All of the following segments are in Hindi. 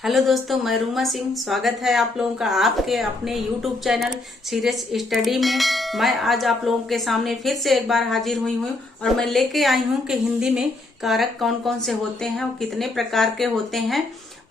हेलो दोस्तों, मैं रूमा सिंह। स्वागत है आप लोगों का आपके अपने YouTube चैनल सीरियस स्टडी में। मैं आज आप लोगों के सामने फिर से एक बार हाजिर हुई हूँ और मैं लेके आई हूँ कि हिंदी में कारक कौन कौन से होते हैं और कितने प्रकार के होते हैं।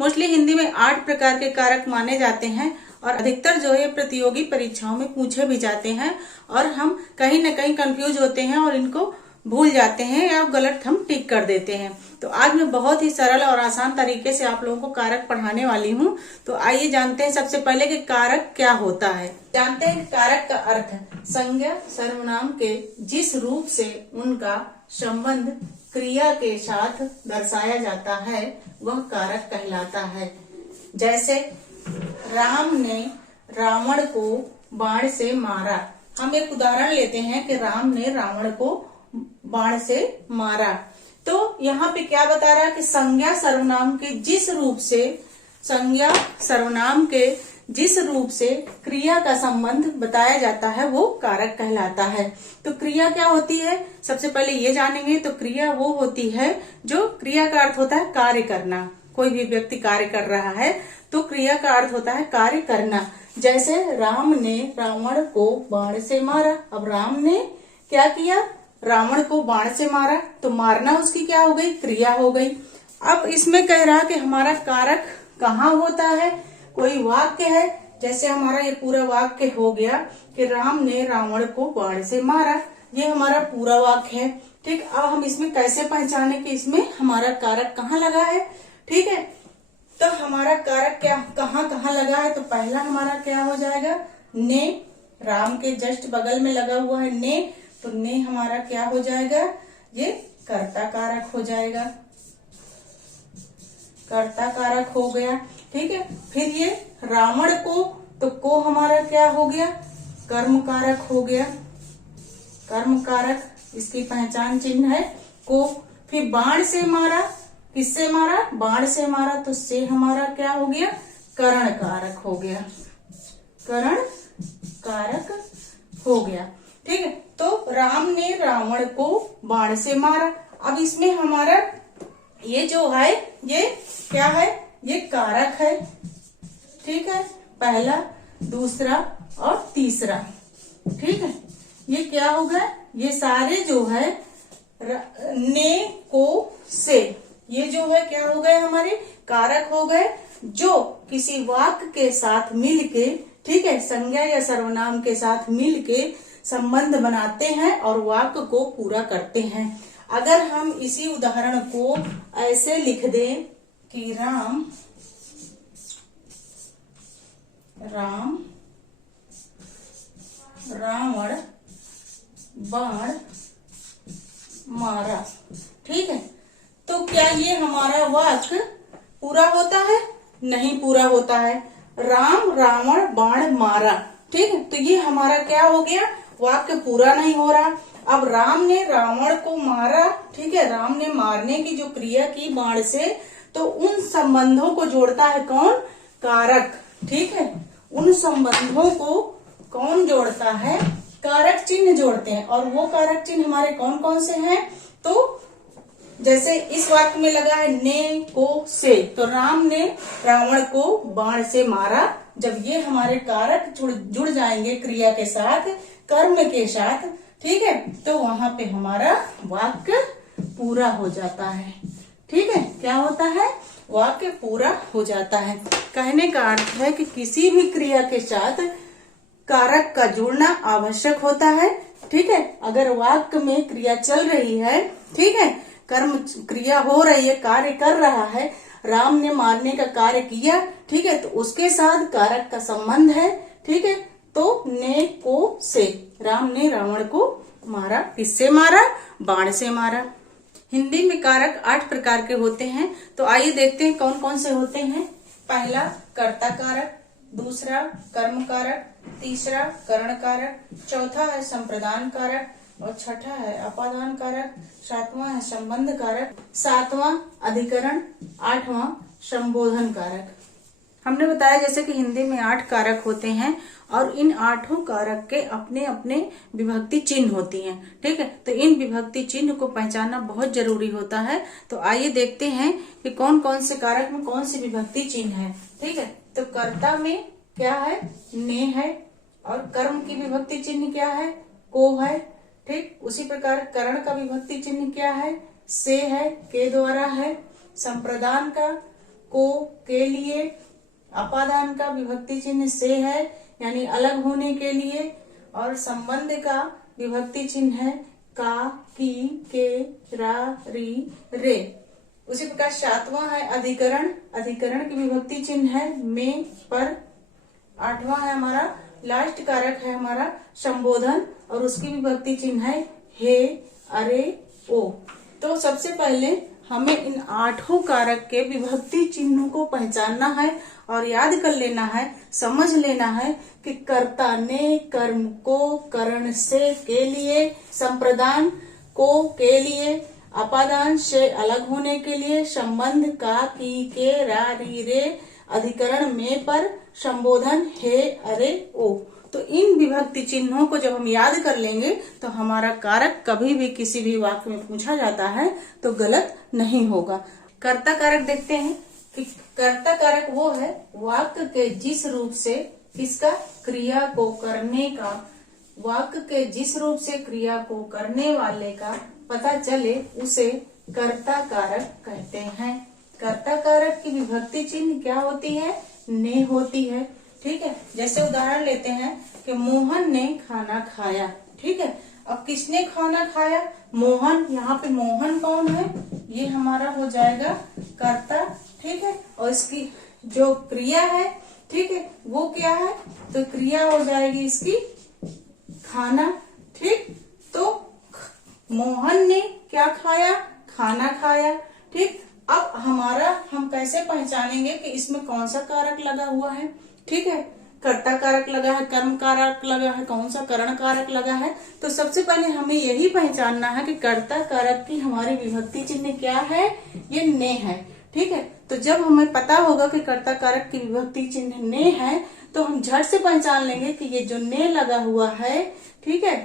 मोस्टली हिंदी में 8 प्रकार के कारक माने जाते हैं और अधिकतर जो है प्रतियोगी परीक्षाओं में पूछे भी जाते हैं और हम कहीं न कहीं कंफ्यूज होते हैं और इनको भूल जाते हैं या गलत हम टिक कर देते हैं। तो आज मैं बहुत ही सरल और आसान तरीके से आप लोगों को कारक पढ़ाने वाली हूँ। तो आइए जानते हैं सबसे पहले कि कारक क्या होता है। जानते हैं कारक का अर्थ संज्ञा सर्वनाम के जिस रूप से उनका संबंध क्रिया के साथ दर्शाया जाता है वह कारक कहलाता है। जैसे राम ने रावण को बाण से मारा। हम एक उदाहरण लेते हैं कि राम ने रावण को बाण से मारा। तो यहाँ पे क्या बता रहा है कि संज्ञा सर्वनाम के जिस रूप से क्रिया का संबंध बताया जाता है वो कारक कहलाता है। तो क्रिया क्या होती है, सबसे पहले ये जानेंगे। तो क्रिया वो होती है जो क्रिया का अर्थ होता है कार्य करना। कोई भी व्यक्ति कार्य कर रहा है तो क्रिया का अर्थ होता है कार्य करना। जैसे राम ने रावण को बाण से मारा। अब राम ने क्या किया, रावण को बाण से मारा, तो मारना उसकी क्या हो गई, क्रिया हो गई। अब इसमें कह रहा कि हमारा कारक कहाँ होता है, कोई वाक्य है। जैसे हमारा ये पूरा वाक्य हो गया कि राम ने रावण को बाण से मारा, ये हमारा पूरा वाक्य है। ठीक, अब हम इसमें कैसे पहचाने कि इसमें हमारा कारक कहाँ लगा है। ठीक है, तो हमारा कारक क्या कहाँ लगा है। तो पहला हमारा क्या हो जाएगा, ने। राम के जस्ट बगल में लगा हुआ है ने, तो ने हमारा क्या हो जाएगा, ये कर्ता कारक हो जाएगा, कर्ता कारक हो गया। ठीक है, फिर ये रावण को हमारा क्या हो गया, कर्म कारक हो गया, कर्म कारक, इसकी पहचान चिन्ह है को। फिर बाण से मारा, किससे मारा, बाण से मारा, तो से हमारा क्या हो गया, करण कारक हो गया, करण कारक हो गया। ठीक है, तो राम ने रावण को बाण से मारा। अब इसमें हमारा ये जो है ये क्या है, ये कारक है। ठीक है, पहला, दूसरा और तीसरा। ठीक है, ये क्या हो गया, ये सारे जो है ने को से, ये जो है क्या हो गए, हमारे कारक हो गए जो किसी वाक्य के साथ मिलके, ठीक है, संज्ञा या सर्वनाम के साथ मिलके संबंध बनाते हैं और वाक्य को पूरा करते हैं। अगर हम इसी उदाहरण को ऐसे लिख दें कि राम रावण बाण मारा। ठीक है, तो क्या ये हमारा वाक्य पूरा होता है, नहीं पूरा होता है। राम रावण बाण मारा, ठीक है, तो ये हमारा क्या हो गया, वाक्य पूरा नहीं हो रहा। अब राम ने रावण को मारा, ठीक है, राम ने मारने की जो क्रिया की बाण से, तो उन संबंधों को जोड़ता है कौन, कारक। ठीक है, उन संबंधों को कौन जोड़ता है, कारक चिन्ह जोड़ते हैं। और वो कारक चिन्ह हमारे कौन कौन से हैं, तो जैसे इस वाक्य में लगा है ने को से, तो राम ने रावण को बाण से मारा। जब ये हमारे कारक जुड़ जाएंगे क्रिया के साथ, कर्म के साथ, ठीक है, तो वहां पे हमारा वाक्य पूरा हो जाता है। ठीक है, क्या होता है, वाक्य पूरा हो जाता है। कहने का अर्थ है कि किसी भी क्रिया के साथ कारक का जुड़ना आवश्यक होता है। ठीक है, अगर वाक्य में क्रिया चल रही है, ठीक है, कर्म क्रिया हो रही है, कार्य कर रहा है, राम ने मारने का कार्य किया, ठीक है, तो उसके साथ कारक का संबंध है। ठीक है, तो ने को से, राम ने रावण को मारा, किससे मारा, बाण से मारा। हिंदी में कारक 8 प्रकार के होते हैं। तो आइए देखते हैं कौन कौन से होते हैं। पहला कर्ता कारक, दूसरा कर्म कारक, तीसरा करण कारक, चौथा है संप्रदान कारक और छठा है अपादान कारक, सातवां है संबंध कारक, सातवां अधिकरण, आठवां संबोधन कारक। हमने बताया जैसे कि हिंदी में 8 कारक होते हैं और इन 8 कारक के अपने अपने विभक्ति चिन्ह होती हैं। ठीक है, तो इन विभक्ति चिन्ह को पहचानना बहुत जरूरी होता है। तो आइए देखते हैं कि कौन कौन से कारक में कौन सी विभक्ति चिन्ह है। ठीक है, तो कर्ता में क्या है, ने है, और कर्म की विभक्ति चिन्ह क्या है, को है। ठीक, उसी प्रकार करण का विभक्ति चिन्ह क्या है, से है, के द्वारा है। संप्रदान का को, के लिए। अपादान का विभक्ति चिन्ह से है, यानी अलग होने के लिए। और संबंध का विभक्ति चिन्ह है का, की, के, रा, री, रे। उसी प्रकार 7वां है अधिकरण। अधिकरण की विभक्ति चिन्ह है में, पर। 8वां है हमारा लास्ट कारक है हमारा संबोधन और उसकी विभक्ति चिन्ह है हे, अरे, ओ। तो सबसे पहले हमें इन 8 कारक के विभक्ति चिन्हों को पहचानना है और याद कर लेना है, समझ लेना है कि कर्ता ने, कर्म को, करण से, के लिए। संप्रदान को, के लिए। अपादान से, अलग होने के लिए। संबंध का, की, के, रा, री, रे। अधिकरण में, पर। संबोधन हे, अरे, ओ। तो इन विभक्ति चिन्हों को जब हम याद कर लेंगे तो हमारा कारक कभी भी किसी भी वाक्य में पूछा जाता है तो गलत नहीं होगा। कर्ता कारक देखते हैं कि कर्ता कारक वो है वाक्य के जिस रूप से किसका, क्रिया को करने का, वाक्य के जिस रूप से क्रिया को करने वाले का पता चले उसे कर्ता कारक कहते हैं। कर्ता कारक की विभक्ति चिन्ह क्या होती है, ने होती है। ठीक है, जैसे उदाहरण लेते हैं कि मोहन ने खाना खाया। ठीक है, अब किसने खाना खाया, मोहन। यहाँ पे मोहन कौन है, ये हमारा हो जाएगा कर्ता। ठीक है, और इसकी जो क्रिया है, ठीक है, वो क्या है, तो क्रिया हो जाएगी इसकी खाना। ठीक, तो मोहन ने क्या खाया, खाना खाया। ठीक, अब हम कैसे पहचानेंगे कि इसमें कौन सा कारक लगा हुआ है। ठीक है, कर्ता कारक लगा है, कर्म कारक लगा है, कौन सा करण कारक लगा है। तो सबसे पहले हमें यही पहचानना है कि कर्ता कारक की हमारी विभक्ति चिन्ह क्या है, ये ने है। ठीक है, तो जब हमें पता होगा कि कर्ता कारक की विभक्ति चिन्ह ने है तो हम झट से पहचान लेंगे कि ये जो ने लगा हुआ है, ठीक है,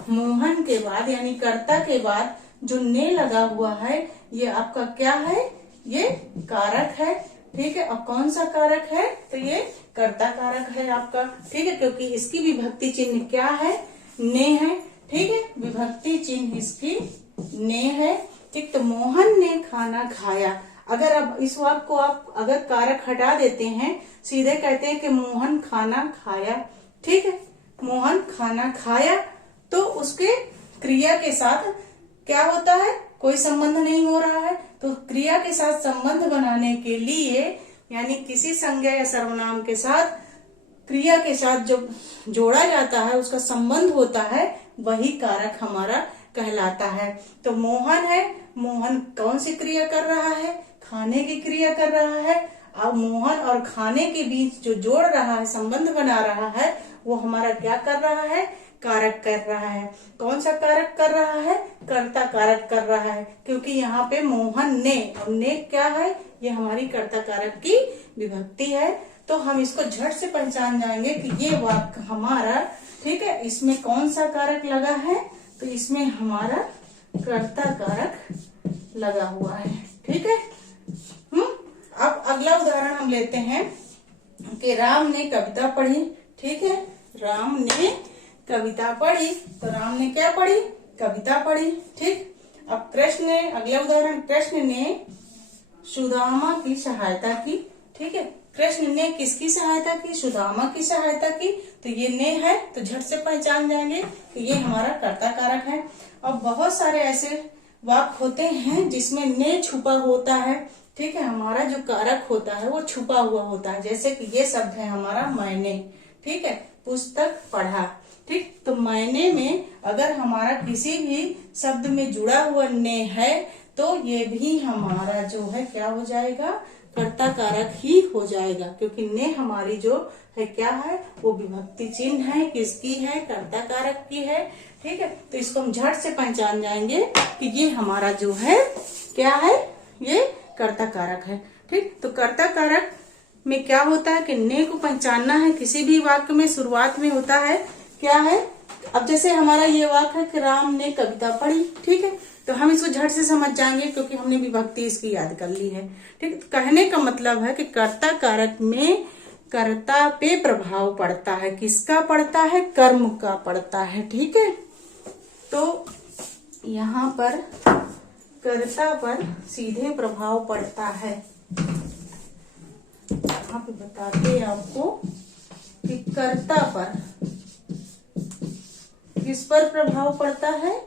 मोहन के बाद यानी कर्ता के बाद जो ने लगा हुआ है ये आपका क्या है, ये कारक है। ठीक है, और कौन सा कारक है, तो ये कर्ता कारक है आपका। ठीक है, क्योंकि इसकी विभक्ति चिन्ह क्या है, ने है। ठीक है, विभक्ति चिन्ह इसकी ने है। ठीक, तो मोहन ने खाना खाया। अगर अब इस वाक्य को आप अगर कारक हटा देते हैं, सीधे कहते हैं कि मोहन खाना खाया। ठीक है, मोहन खाना खाया, तो उसके क्रिया के साथ क्या होता है, कोई संबंध नहीं हो रहा है। तो क्रिया के साथ संबंध बनाने के लिए यानी किसी संज्ञा या सर्वनाम के साथ क्रिया के साथ जो जोड़ा जाता है उसका संबंध होता है, वही कारक हमारा कहलाता है। तो मोहन है, मोहन कौन सी क्रिया कर रहा है, खाने की क्रिया कर रहा है। अब मोहन और खाने के बीच जो जोड़ रहा है, संबंध बना रहा है, वो हमारा क्या कर रहा है, कारक कर रहा है। कौन सा कारक कर रहा है, कर्ता कारक कर रहा है, क्योंकि यहाँ पे मोहन ने, और ने क्या है, ये हमारी कर्ता कारक की विभक्ति है। तो हम इसको झट से पहचान जाएंगे कि ये वाक्य हमारा, ठीक है, इसमें कौन सा कारक लगा है, तो इसमें हमारा कर्ता कारक लगा हुआ है। ठीक है, अब अगला उदाहरण हम लेते हैं कि राम ने कविता पढ़ी। ठीक है, राम ने कविता पढ़ी, तो राम ने क्या पढ़ी, कविता पढ़ी। ठीक, अब कृष्ण ने, अगला उदाहरण, कृष्ण ने सुदामा की सहायता की। ठीक है, कृष्ण ने किसकी सहायता की, सुदामा की सहायता की। तो ये ने है, तो झट से पहचान जाएंगे कि ये हमारा कर्ता कारक है। और बहुत सारे ऐसे वाक्य होते हैं जिसमें ने छुपा होता है। ठीक है, हमारा जो कारक होता है वो छुपा हुआ होता है। जैसे कि ये शब्द है हमारा मैंने। ठीक है, पुस्तक पढ़ा। ठीक, तो मैंने में अगर हमारा किसी भी शब्द में जुड़ा हुआ ने है तो ये भी हमारा जो है क्या हो जाएगा, कर्ता कारक ही हो जाएगा, क्योंकि ने हमारी जो है क्या है, वो विभक्ति चिन्ह है, किसकी है, कर्ता कारक की है। ठीक है, तो इसको हम झट से पहचान जाएंगे कि ये हमारा जो है क्या है, ये कर्ता कारक है। ठीक, तो कर्ता कारक में क्या होता है कि ने को पहचानना है। किसी भी वाक्य में शुरुआत में होता है क्या है, अब जैसे हमारा ये वाक्य है कि राम ने कविता पढ़ी, ठीक है, तो हम इसको झट से समझ जाएंगे क्योंकि हमने विभक्ति इसकी याद कर ली है। ठीक है, तो कहने का मतलब है कि कर्ता कारक में कर्ता पे प्रभाव पड़ता है। किसका पड़ता है? कर्म का पड़ता है। ठीक है, तो यहाँ पर कर्ता पर सीधे प्रभाव पड़ता है। यहाँ पे बताते हैं आपको कि कर्ता पर किस पर प्रभाव पड़ता है?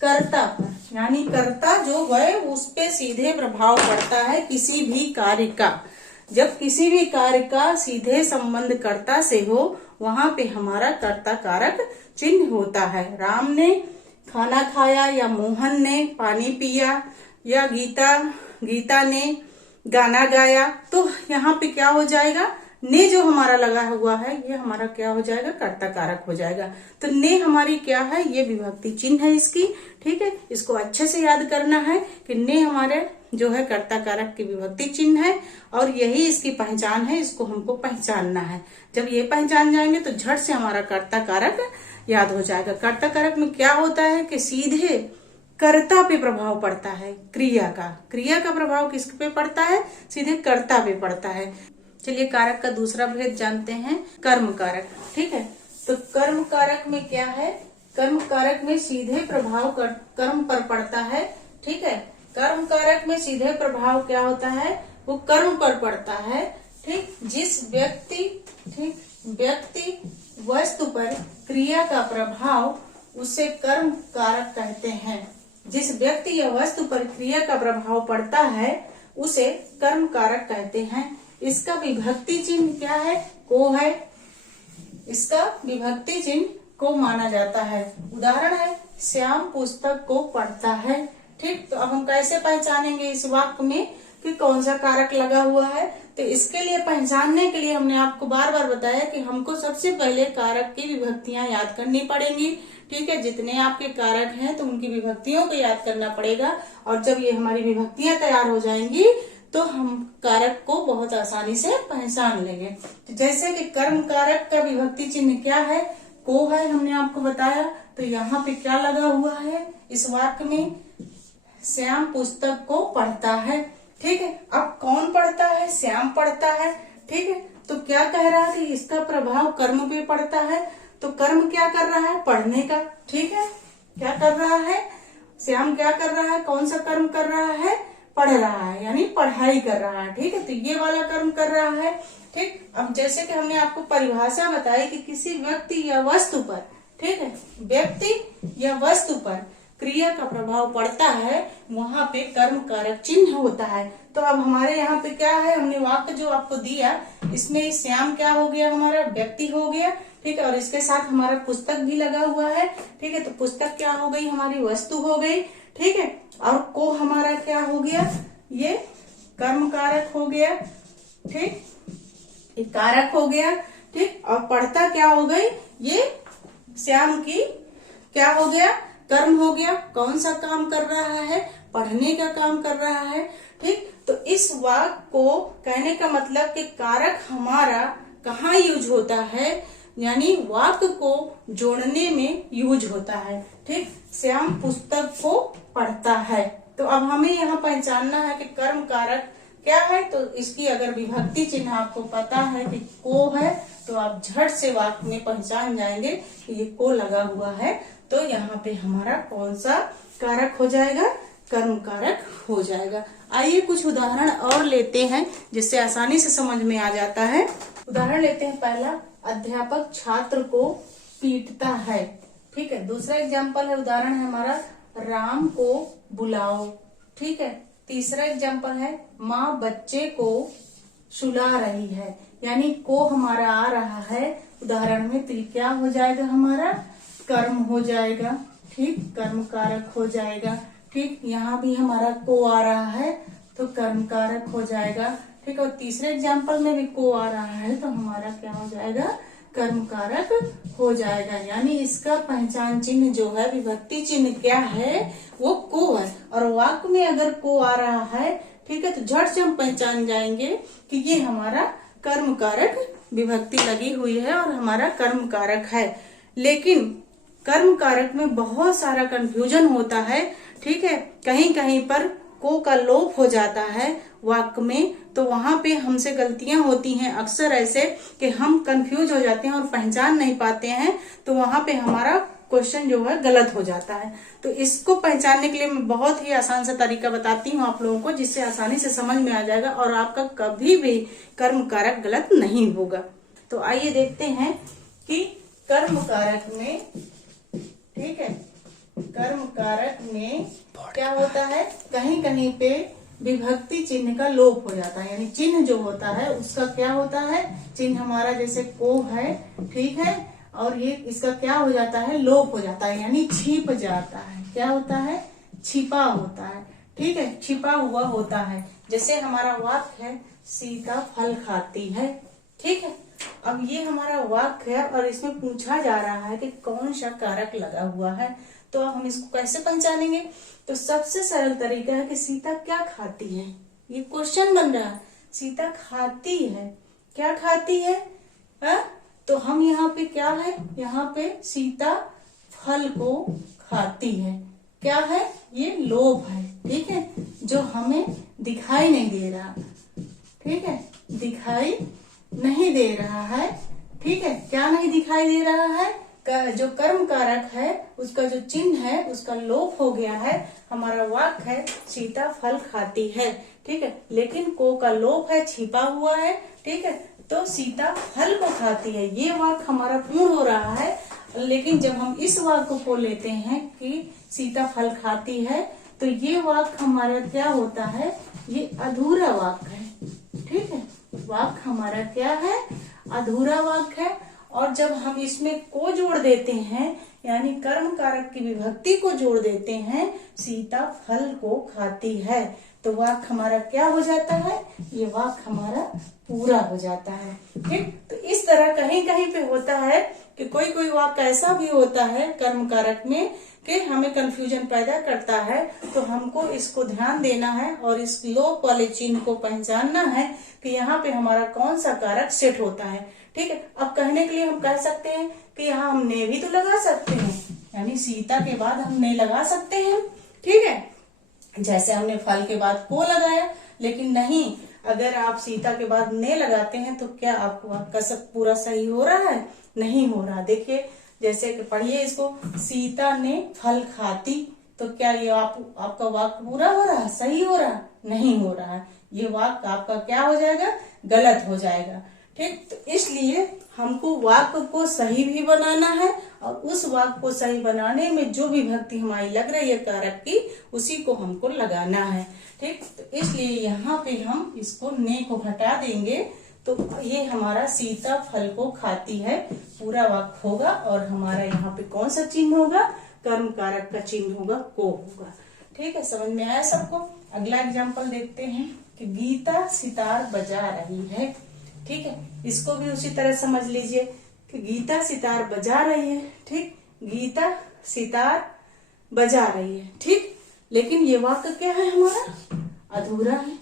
कर्ता पर, यानी कर्ता जो है उस पे सीधे प्रभाव पड़ता है किसी भी कार्य का। जब किसी भी कार्य का सीधे संबंध कर्ता से हो वहां पे हमारा कर्ता कारक चिन्ह होता है। राम ने खाना खाया या मोहन ने पानी पिया या गीता ने गाना गाया, तो यहाँ पे क्या हो जाएगा? ने जो हमारा लगा हुआ है ये हमारा क्या हो जाएगा? कर्ता कारक हो जाएगा। तो ने हमारी क्या है? ये विभक्ति चिन्ह है इसकी। ठीक है, इसको अच्छे से याद करना है कि ने हमारे जो है कर्ता कारक की विभक्ति चिन्ह है और यही इसकी पहचान है। इसको हमको पहचानना है। जब ये पहचान जाएंगे तो झट से हमारा कर्ता कारक याद हो जाएगा। कर्ता कारक में क्या होता है कि सीधे कर्ता पे प्रभाव पड़ता है क्रिया का प्रभाव किस पे पड़ता है? सीधे कर्ता पे पड़ता है। चलिए कारक का दूसरा भेद जानते हैं, कर्म कारक। ठीक है, तो कर्म कारक में क्या है? कर्म कारक में सीधे प्रभाव कर्म पर पड़ता है। ठीक है, कर्म कारक में सीधे प्रभाव क्या होता है? वो कर्म पर पड़ता है। ठीक, जिस व्यक्ति वस्तु पर क्रिया का प्रभाव उसे कर्म कारक कहते हैं। जिस व्यक्ति या वस्तु पर क्रिया का प्रभाव पड़ता है उसे कर्म कारक कहते हैं। इसका विभक्ति चिन्ह क्या है? को है। इसका विभक्ति चिन्ह को माना जाता है। उदाहरण है श्याम पुस्तक को पढ़ता है। ठीक, तो अब हम कैसे पहचानेंगे इस वाक्य में कि कौन सा कारक लगा हुआ है? तो इसके लिए पहचानने के लिए हमने आपको बार बार बताया कि हमको सबसे पहले कारक की विभक्तियां याद करनी पड़ेंगी। ठीक है, जितने आपके कारक हैं तो उनकी विभक्तियों को याद करना पड़ेगा और जब ये हमारी विभक्तियां तैयार हो जाएंगी तो हम कारक को बहुत आसानी से पहचान लेंगे। तो जैसे कि कर्म कारक का विभक्ति चिन्ह क्या है? को है, हमने आपको बताया। तो यहाँ पे क्या लगा हुआ है इस वाक्य में? श्याम पुस्तक को पढ़ता है। ठीक है, अब कौन पढ़ता है? श्याम पढ़ता है। ठीक है, तो क्या कह रहा है कि इसका प्रभाव कर्म पे पड़ता है। तो कर्म क्या कर रहा है? पढ़ने का। ठीक है, क्या कर रहा है? श्याम क्या कर रहा है? कौन सा कर्म कर रहा है? पढ़ रहा है, यानी पढ़ाई कर रहा है। ठीक है, तो ये वाला कर्म कर रहा है। ठीक, अब जैसे कि हमने आपको परिभाषा बताई कि किसी व्यक्ति या वस्तु पर, ठीक है, व्यक्ति या वस्तु पर क्रिया का प्रभाव पड़ता है वहां पे कर्म कारक चिन्ह होता है। तो अब हमारे यहाँ पे क्या है? हमने वाक्य जो आपको दिया इसमें श्याम क्या हो गया? हमारा व्यक्ति हो गया। ठीक है, और इसके साथ हमारा पुस्तक भी लगा हुआ है। ठीक है, तो पुस्तक क्या हो गई? हमारी वस्तु हो गई। ठीक है, और को हमारा क्या हो गया? ये कर्म कारक हो गया। ठीक, ये कारक हो गया। ठीक, और पढ़ता क्या हो गई? ये श्याम की क्या हो गया? कर्म हो गया। कौन सा काम कर रहा है? पढ़ने का काम कर रहा है। ठीक, तो इस वाक्य को कहने का मतलब कि कारक हमारा कहाँ यूज होता है? यानी वाक्य को जोड़ने में यूज होता है। ठीक, श्याम पुस्तक को पढ़ता है। तो अब हमें यहाँ पहचानना है कि कर्म कारक क्या है। तो इसकी अगर विभक्ति चिन्ह आपको पता है कि को है तो आप झट से वाक्य में पहचान जाएंगे कि ये को लगा हुआ है। तो यहाँ पे हमारा कौन सा कारक हो जाएगा? कर्म कारक हो जाएगा। आइए कुछ उदाहरण और लेते हैं जिससे आसानी से समझ में आ जाता है। उदाहरण लेते हैं। पहला, अध्यापक छात्र को पीटता है। ठीक है, दूसरा एग्जाम्पल है, उदाहरण है हमारा, राम को बुलाओ। ठीक है, तीसरा एग्जाम्पल है, माँ बच्चे को सुला रही है। यानी को हमारा आ रहा है उदाहरण में, तो क्या हो जाएगा? हमारा कर्म हो जाएगा। ठीक, कर्म कारक हो जाएगा। ठीक, यहाँ भी हमारा को आ रहा है तो कर्म कारक हो जाएगा। ठीक, और तीसरे एग्जाम्पल में भी को आ रहा है तो हमारा क्या हो जाएगा? कर्म कारक हो जाएगा। यानी इसका पहचान चिन्ह जो है, विभक्ति चिन्ह क्या है? वो को है। और वाक्य में अगर को आ रहा है, ठीक है, तो झट से हम पहचान जाएंगे कि ये हमारा कर्म कारक विभक्ति लगी हुई है और हमारा कर्म कारक है। लेकिन कर्म कारक में बहुत सारा कंफ्यूजन होता है, ठीक है, कहीं कहीं पर को का लोप हो जाता है वाक्य में, तो वहां पे हमसे गलतियां होती हैं अक्सर ऐसे कि हम कंफ्यूज हो जाते हैं और पहचान नहीं पाते हैं, तो वहां पे हमारा क्वेश्चन जो है गलत हो जाता है। तो इसको पहचानने के लिए मैं बहुत ही आसान सा तरीका बताती हूँ आप लोगों को, जिससे आसानी से समझ में आ जाएगा और आपका कभी भी कर्म कारक गलत नहीं होगा। तो आइए देखते हैं कि कर्म कारक में, ठीक है, कर्म कारक में क्या होता है, कहीं कहीं पे विभक्ति चिन्ह का लोप हो जाता है, यानी चिन्ह जो होता है उसका क्या होता है, चिन्ह हमारा जैसे को है, ठीक है, और ये इसका क्या हो जाता है, लोप हो जाता है, यानी छिप जाता है। क्या होता है, छिपा होता है, ठीक है, छिपा हुआ होता है। जैसे हमारा वाक्य है सीता फल खाती है, ठीक है। अब ये हमारा वाक्य है और इसमें पूछा जा रहा है कि कौन सा कारक लगा हुआ है, तो हम इसको कैसे पहचानेंगे। तो सबसे सरल तरीका है कि सीता क्या खाती है, ये क्वेश्चन बन रहा है, सीता खाती है, क्या खाती है, तो हम यहाँ पे क्या है, यहाँ पे सीता फल को खाती है, क्या है, ये लोभ है, ठीक है, जो हमें दिखाई नहीं दे रहा, ठीक है, दिखाई नहीं दे रहा है, ठीक है, क्या नहीं दिखाई दे रहा है, जो कर्म कारक है उसका जो चिन्ह है उसका लोप हो गया है। हमारा वाक्य है सीता फल खाती है, ठीक है, लेकिन को का लोप है, छिपा हुआ है, ठीक है, तो सीता फल को खाती है, ये वाक्य हमारा पूर्ण हो रहा है। लेकिन जब हम इस वाक्य को लेते हैं कि सीता फल खाती है, तो ये वाक्य हमारा क्या होता है, ये अधूरा वाक्य है, ठीक है, वाक्य हमारा क्या है, अधूरा वाक्य है। और जब हम इसमें को जोड़ देते हैं, यानी कर्म कारक की विभक्ति को जोड़ देते हैं, सीता फल को खाती है, तो वाक्य हमारा क्या हो जाता है, ये वाक्य हमारा पूरा हो जाता है, ठीक। तो इस तरह कहीं कहीं पे होता है कि कोई कोई वाक्य ऐसा भी होता है कर्म कारक में कि हमें कंफ्यूजन पैदा करता है, तो हमको इसको ध्यान देना है और इस लोप वाले चिन्ह को पहचानना है कि यहाँ पे हमारा कौन सा कारक सेट होता है, ठीक है। अब कहने के लिए हम कह सकते हैं कि यहाँ हम ने भी तो लगा सकते हैं, यानी सीता के बाद हम ने लगा सकते हैं, ठीक है, जैसे हमने फल के बाद को लगाया। लेकिन नहीं, अगर आप सीता के बाद ने लगाते हैं तो क्या आपका सब पूरा सही हो रहा है, नहीं हो रहा। देखिए जैसे कि पढ़िए इसको, सीता ने फल खाती, तो क्या ये आपका वाक्य पूरा हो रहा है, सही हो रहा, नहीं हो रहा है, ये वाक्य आपका क्या हो जाएगा, गलत हो जाएगा, ठीक। तो इसलिए हमको वाक्य को सही भी बनाना है और उस वाक्य को सही बनाने में जो विभक्ति हमारी लग रही है कारक की, उसी को हमको लगाना है, ठीक। तो इसलिए यहाँ पे हम इसको ने को हटा देंगे, तो ये हमारा सीता फल को खाती है पूरा वाक्य होगा। और हमारा यहाँ पे कौन सा चिन्ह होगा, कर्म कारक का चिन्ह होगा, को होगा, ठीक है। समझ में आया सबको। अगला एग्जाम्पल देखते हैं कि गीता सितार बजा रही है, ठीक है, इसको भी उसी तरह समझ लीजिए कि गीता सितार बजा रही है, ठीक, गीता सितार बजा रही है, ठीक। लेकिन ये वाक्य क्या है, हमारा अधूरा है,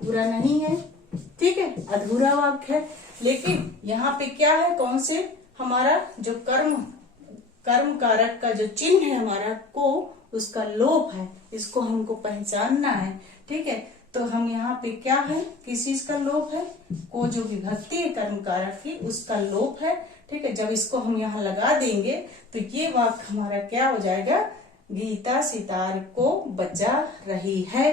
पूरा नहीं है, ठीक है, अधूरा वाक्य है। लेकिन यहाँ पे क्या है, कौन से हमारा जो कर्म कारक का जो चिन्ह है हमारा को, उसका लोप है, इसको हमको पहचानना है, ठीक है। तो हम यहाँ पे क्या है, किस चीज का लोप है, को जो विभक्ति है कर्म कारक की उसका लोप है, ठीक है। जब इसको हम यहाँ लगा देंगे तो ये वाक्य हमारा क्या हो जाएगा, गीता सितार को बजा रही है,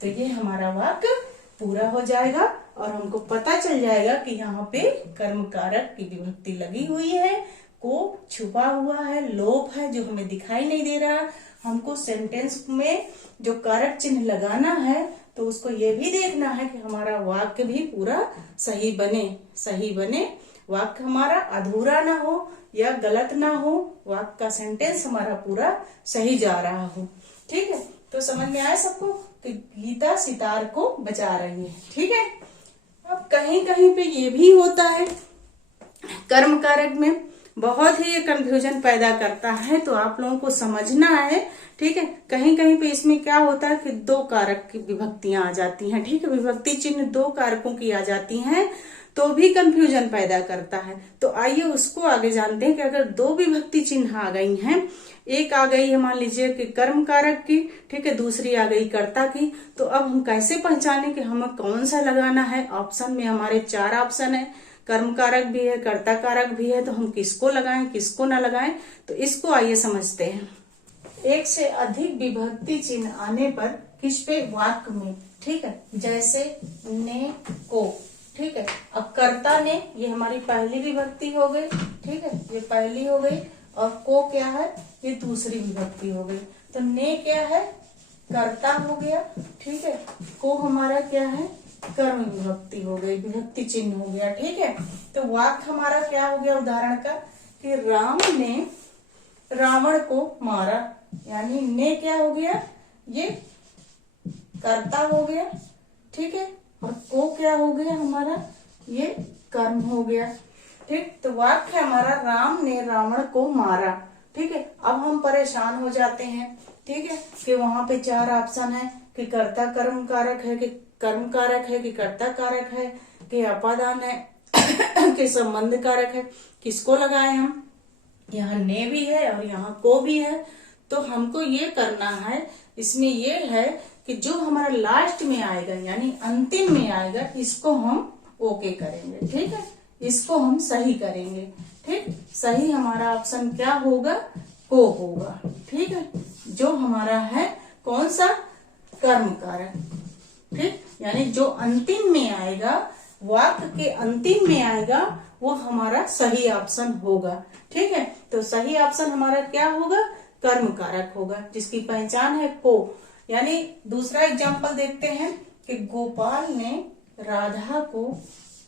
तो ये हमारा वाक्य पूरा हो जाएगा और हमको पता चल जाएगा कि यहाँ पे कर्म कारक की विभक्ति लगी हुई है, को छुपा हुआ है, लोप है जो हमें दिखाई नहीं दे रहा। हमको सेंटेंस में जो कारक चिन्ह लगाना है तो उसको ये भी देखना है कि हमारा वाक्य भी पूरा सही बने, वाक्य हमारा अधूरा ना हो या गलत ना हो, वाक्य का सेंटेंस हमारा पूरा सही जा रहा हो, ठीक है। तो समझ में आया सबको कि गीता सितार को बजा रही है, ठीक है। अब कहीं कहीं पे ये भी होता है कर्म कारक में बहुत ही ये कंफ्यूजन पैदा करता है, तो आप लोगों को समझना है। ठीक है, कहीं कहीं पे इसमें क्या होता है कि दो कारक की विभक्तियां आ जाती हैं। ठीक है, विभक्ति चिन्ह दो कारकों की आ जाती हैं तो भी कंफ्यूजन पैदा करता है। तो आइए उसको आगे जानते हैं कि अगर दो विभक्ति चिन्ह आ गई हैं, एक आ गई है मान लीजिए कि कर्म कारक की, ठीक है, दूसरी आ गई कर्ता की, तो अब हम कैसे पहचाने कि हमें कौन सा लगाना है। ऑप्शन में हमारे 4 ऑप्शन है, कर्म कारक भी है, कर्ता कारक भी है, तो हम किसको लगाएं किसको ना लगाएं, तो इसको आइए समझते हैं। एक से अधिक विभक्ति चिन्ह आने पर किस पे, वाक्य में। ठीक है, जैसे ने, को। ठीक है, अब कर्ता ने, ये हमारी पहली विभक्ति हो गई। ठीक है, ये पहली हो गई, और को क्या है, ये दूसरी विभक्ति हो गई। तो ने क्या है, कर्ता हो गया। ठीक है, को हमारा क्या है, कर्म विभक्ति हो गई, विभक्ति चिन्ह हो गया। ठीक है, तो वाक्य हमारा क्या हो गया उदाहरण का, कि राम ने रावण को मारा, यानी ने क्या हो गया, ये कर्ता हो गया। ठीक है, और को क्या हो गया हमारा, ये कर्म हो गया। ठीक, तो वाक्य हमारा राम ने रावण को मारा। ठीक है, अब हम परेशान हो जाते हैं। ठीक है, कि वहां पे 4 ऑप्शन है कि कर्ता कर्म कारक है, कि कर्म कारक है, कि कर्ता कारक है, कि अपादान है कि संबंध कारक है, किसको लगाए हम। यहाँ ने भी है और यहाँ को भी है, तो हमको ये करना है, इसमें ये है कि जो हमारा लास्ट में आएगा यानी अंतिम में आएगा, इसको हम ओके करेंगे। ठीक है, इसको हम सही करेंगे। ठीक, सही हमारा ऑप्शन क्या होगा, को होगा। ठीक है, जो हमारा है कौन सा, कर्म कारक। ठीक, यानी जो अंतिम में आएगा, वाक्य के अंतिम में आएगा, वो हमारा सही ऑप्शन होगा। ठीक है, तो सही ऑप्शन हमारा क्या होगा, कर्म कारक होगा, जिसकी पहचान है को। यानी दूसरा एग्जाम्पल देखते हैं कि गोपाल ने राधा को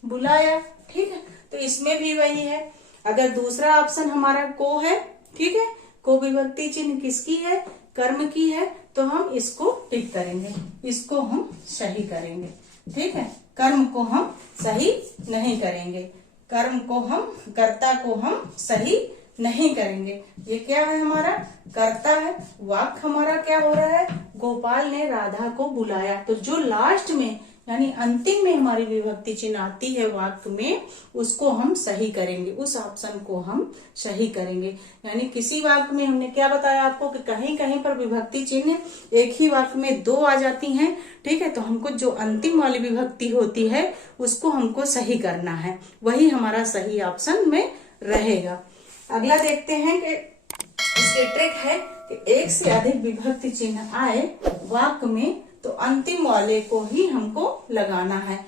बुलाया। ठीक है, तो इसमें भी वही है, अगर दूसरा ऑप्शन हमारा को है, ठीक है, को विभक्ति चिन्ह किसकी है, कर्म की है, तो हम इसको टिक करेंगे, इसको हम सही करेंगे। ठीक है, कर्म को हम सही नहीं करेंगे, कर्म को हम, कर्ता को हम सही नहीं करेंगे। ये क्या है हमारा, कर्ता है। वाक्य हमारा क्या हो रहा है, गोपाल ने राधा को बुलाया, तो जो लास्ट में यानी अंतिम में हमारी विभक्ति चिन्ह आती है वाक्य में, उसको हम सही करेंगे, उस ऑप्शन को हम सही करेंगे। यानी किसी वाक्य में हमने क्या बताया आपको कि कहीं कहीं पर विभक्ति चिन्ह एक ही वाक्य में 2 आ जाती हैं। ठीक है, तो हमको जो अंतिम वाली विभक्ति होती है उसको हमको सही करना है, वही हमारा सही ऑप्शन में रहेगा। अगला देखते हैं कि इसकी ट्रिक है कि एक से अधिक विभक्ति चिन्ह आए वाक्य में, तो अंतिम वाले को ही हमको लगाना है।